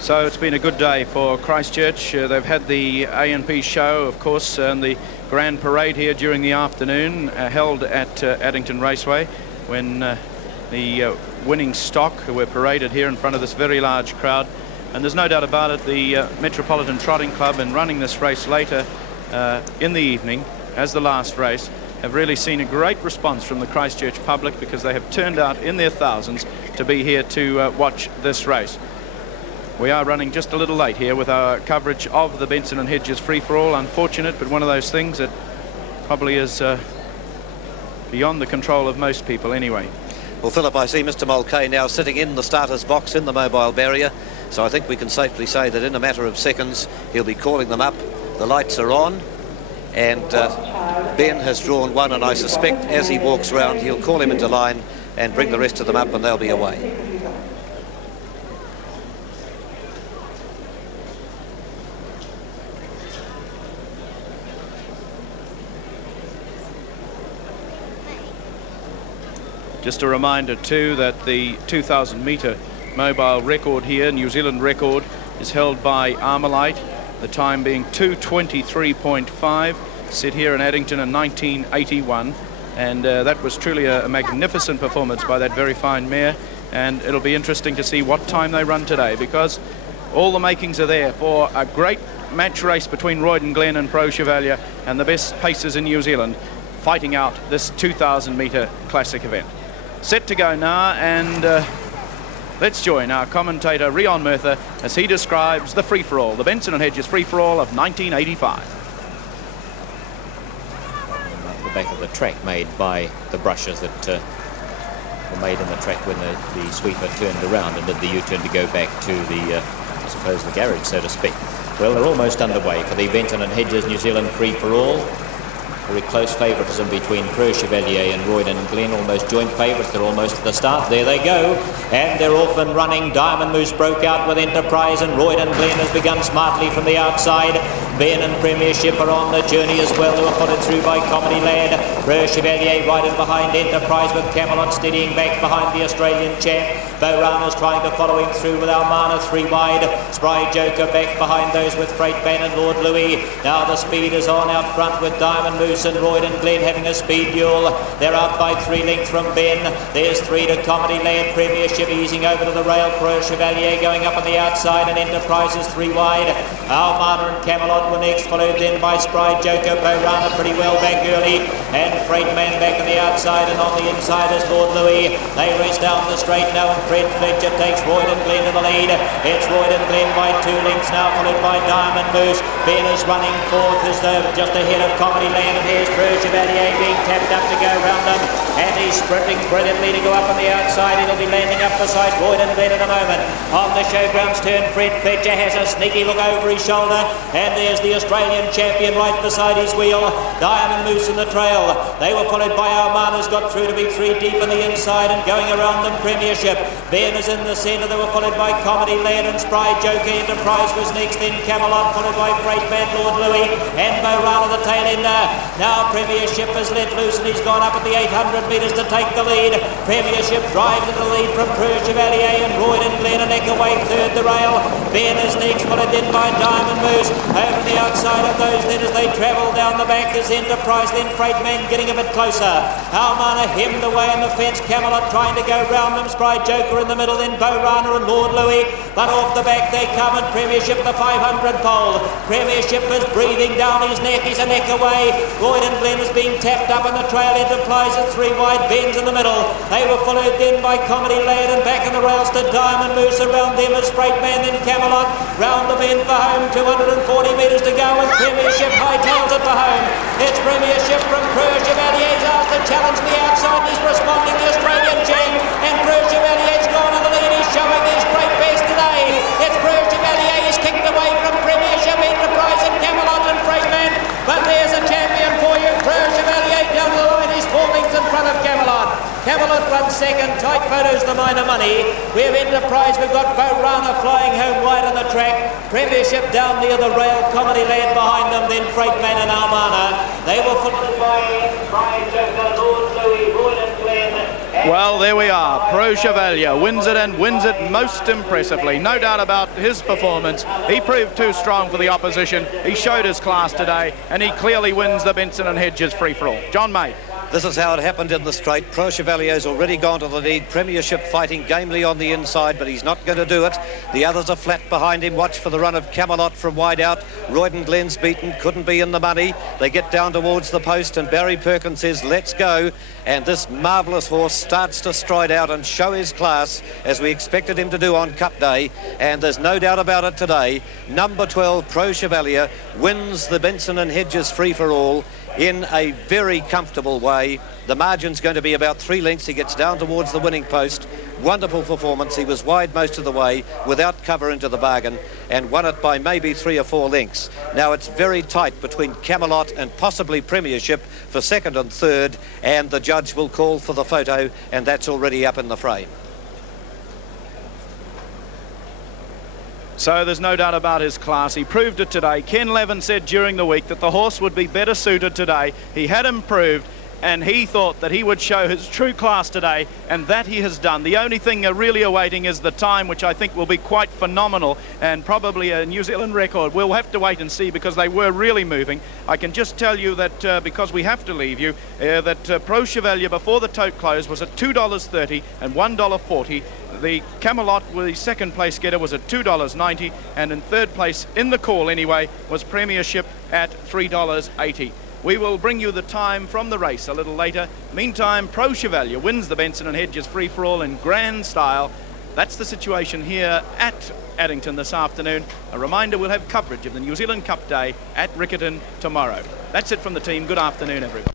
So it's been a good day for Christchurch. They've had the A&P show, of course, and the grand parade here during the afternoon, held at Addington Raceway, when the winning stock were paraded here in front of this very large crowd. And there's no doubt about it, the Metropolitan Trotting Club, in running this race later in the evening as the last race, have really seen a great response from the Christchurch public, because they have turned out in their thousands to be here to watch this race. We are running just a little late here with our coverage of the Benson and Hedges free-for-all. Unfortunate, but one of those things that probably is beyond the control of most people anyway. Well, Philip, I see Mr. Mulcahy now sitting in the starter's box in the mobile barrier, so I think we can safely say that in a matter of seconds he'll be calling them up. The lights are on, and Ben has drawn one, and I suspect as he walks round he'll call him into line and bring the rest of them up, and they'll be away. Just a reminder too that the 2,000 metre mobile record here, New Zealand record, is held by Armalite, the time being 2:23.5, set here in Addington in 1981, and that was truly a magnificent performance by that very fine mare, and it'll be interesting to see what time they run today, because all the makings are there for a great match race between Royden Glen and Preux Chevalier, and the best pacers in New Zealand fighting out this 2,000 metre classic event. Set to go now, and let's join our commentator Rion Murtha as he describes the free-for-all, the Benson and Hedges free-for-all of 1985. The back of the track made by the brushes that were made in the track when the sweeper turned around and did the U-turn to go back to the, I suppose, the garage, so to speak. Well, they're almost underway for the Benson and Hedges New Zealand free-for-all. Very close favouritism between Preux Chevalier and Royden Glen, almost joint favourites. They're almost at the start. There they go. And they're off and running. Diamond Moose broke out with Enterprise, and Royden Glen has begun smartly from the outside. Ben and Premiership are on the journey as well. They were followed through by Comedy Lad. Preux Chevalier right in behind Enterprise, with Camelot steadying back behind the Australian champ. Borana's trying to follow him through with Almana 3 wide. Spry Joker back behind those with Freight Ban and Lord Louis. Now the speed is on out front with Diamond Moose and Royden Glen having a speed duel. They're up by 3 lengths from Ben. There's 3 to Comedy Land. Premiership easing over to the rail. Preux Chevalier going up on the outside, and Enterprise is 3 wide. Almana and Camelot were next, followed then by Spry Joker. Borana pretty well back early, and Freight Man back on the outside, and on the inside is Lord Louis. They race down the straight now, and Fred Fletcher takes Royden Glen to the lead. It's Royden Glen by 2 lengths now, followed by Diamond Moose. Ben is running fourth as though just ahead of Comedy Land, and here's Preux Chevalier being tapped up to go round them, and he's sprinting brilliantly to go up on the outside. He'll be landing up beside Royden Glen at the moment. On the showground's turn, Fred Fletcher has a sneaky look over his shoulder, and there's the Australian champion right beside his wheel. Diamond Moose in the trail. They were followed by Almana's got through to be 3 deep on the inside, and going around them Premiership. Ben is in the centre. They were followed by Comedy Land and Spry Joker. Enterprise was next, then Camelot, followed by Freight Man, Lord Louis, and Borana the tail ender. Now Premiership has let loose, and he's gone up at the 800 metres to take the lead. Premiership drives into the lead from Preux Chevalier, and Royden Glen a neck away third the rail. Ben is next, followed then by Diamond Moose. Over the outside of those then as they travel down the back is Enterprise, then Freight Man getting a bit closer. Almana hemmed away in the fence. Camelot trying to go round them. Spry Joker in the middle, then Borana and Lord Louis. But off the back they come, and Premiership the 500 pole. Premiership is breathing down his neck. He's a neck away. Royden Glen is being tapped up on the trail. Enterprise at 3 wide. Ben's in the middle. They were followed then by Comedy Lad, and back in the rails to Diamond Moose. Around them is Freight Man, then Camelot. Round the bend for home. 240 metres to go, and Premiership hightails it for home. It's Premiership from Preux Chevalier. He's asked to challenge the outside. He's responding, the Australian champ, and Preux Chevalier's gone on the lead. He's showing his great best today. It's Preux Chevalier. He's kicked away from Premiership, Enterprise and Camelot and Freight Man. But there's a champion for you. Preux Chevalier down the line. He's 4 lengths in front of Camelot. Camelot runs second. Tight photos, the minor money. We have Enterprise. We've got Borana flying home wide on the track. Premiership down near the rail. Comedy Land behind them. Then Freight Man and Almana. They were followed by Spry Joker, Lord Louis, Royden Glen. Well, there we are. Preux Chevalier wins it and wins it most impressively. No doubt about his performance. He proved too strong for the opposition. He showed his class today, and he clearly wins the Benson and Hedges free-for-all. John May. This is how it happened in the straight. Preux Chevalier's already gone to the lead. Premiership fighting gamely on the inside, but he's not going to do it. The others are flat behind him. Watch for the run of Camelot from wide out. Royden Glen's beaten, couldn't be in the money. They get down towards the post, and Barry Perkins says, let's go. And this marvellous horse starts to stride out and show his class, as we expected him to do on Cup Day. And there's no doubt about it today. Number 12, Preux Chevalier, wins the Benson and Hedges free-for-all in a very comfortable way. The margin's going to be about 3 lengths. He gets down towards the winning post. Wonderful performance. He was wide most of the way without cover into the bargain and won it by maybe 3 or 4 lengths. Now it's very tight between Camelot and possibly Premiership for second and third, and the judge will call for the photo, and that's already up in the frame. So there's no doubt about his class. He proved it today. Ken Levin said during the week that the horse would be better suited today. He had improved, and he thought that he would show his true class today, and that he has done. The only thing really awaiting is the time, which I think will be quite phenomenal and probably a New Zealand record. We'll have to wait and see, because they were really moving. I can just tell you that because we have to leave you, that Preux Chevalier before the tote close was at $2.30 and $1.40. The Camelot, the second place getter, was at $2.90, and in third place, in the call anyway, was Premiership at $3.80. We will bring you the time from the race a little later. Meantime, Preux Chevalier wins the Benson and Hedges free-for-all in grand style. That's the situation here at Addington this afternoon. A reminder, we'll have coverage of the New Zealand Cup Day at Riccarton tomorrow. That's it from the team. Good afternoon, everybody.